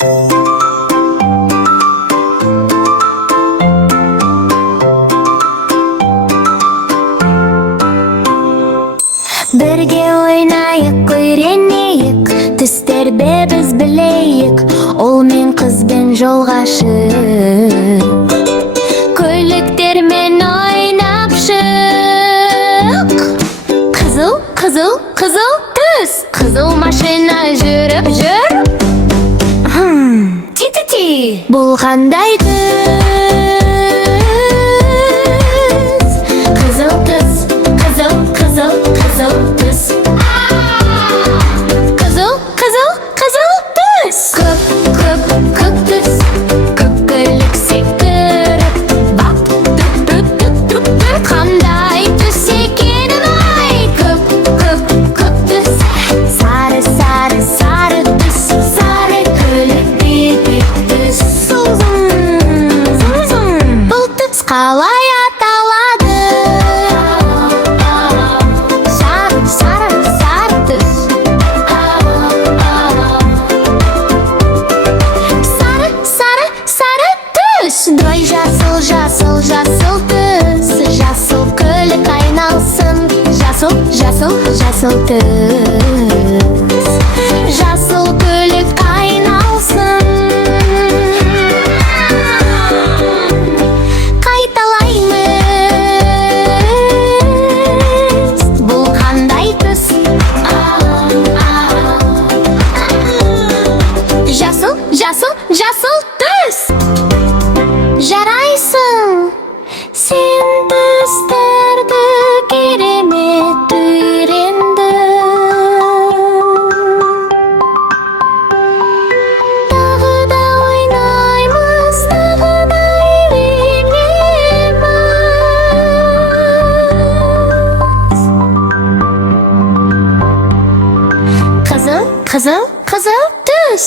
Бірге ойнайық, үйренейік, түстерді біз білейік, ол мен қызбен жолға шық. Көліктермен ойнап шық. Қызыл, қызыл, қызыл түс, қызыл машина жүріп жүр. Ти-ти-ти, бұл қандай түс? Қызыл түс, қызыл, қызыл, қызыл түс. Қызыл, қызыл, қызыл түс. Көк, көк, көк түс, көкілік секіріп, бақ, түп-түп-түп-түп, қандай түс екенін ай. Көк, көк, көк түс, сары, сары, сары түс, сары көлік бетік түс. Бұл түс қалай аталады? Сары, сары, сары түс. Сары, сары, сары түс. Ой, жасыл, жасыл, жасыл түс. Жасыл көлік айналсын. Жасыл, жасыл, жасыл түс. Жасыл көлік айналсын. Қайталаймыз. Бұл қандай түс? Жасыл, жасыл, жасыл түс. Жарайсың, сен түстерді керемет үйренді. Тағы да ойнаймыз, тағы да үйренеміз. Қызыл, қызыл, қызыл түс.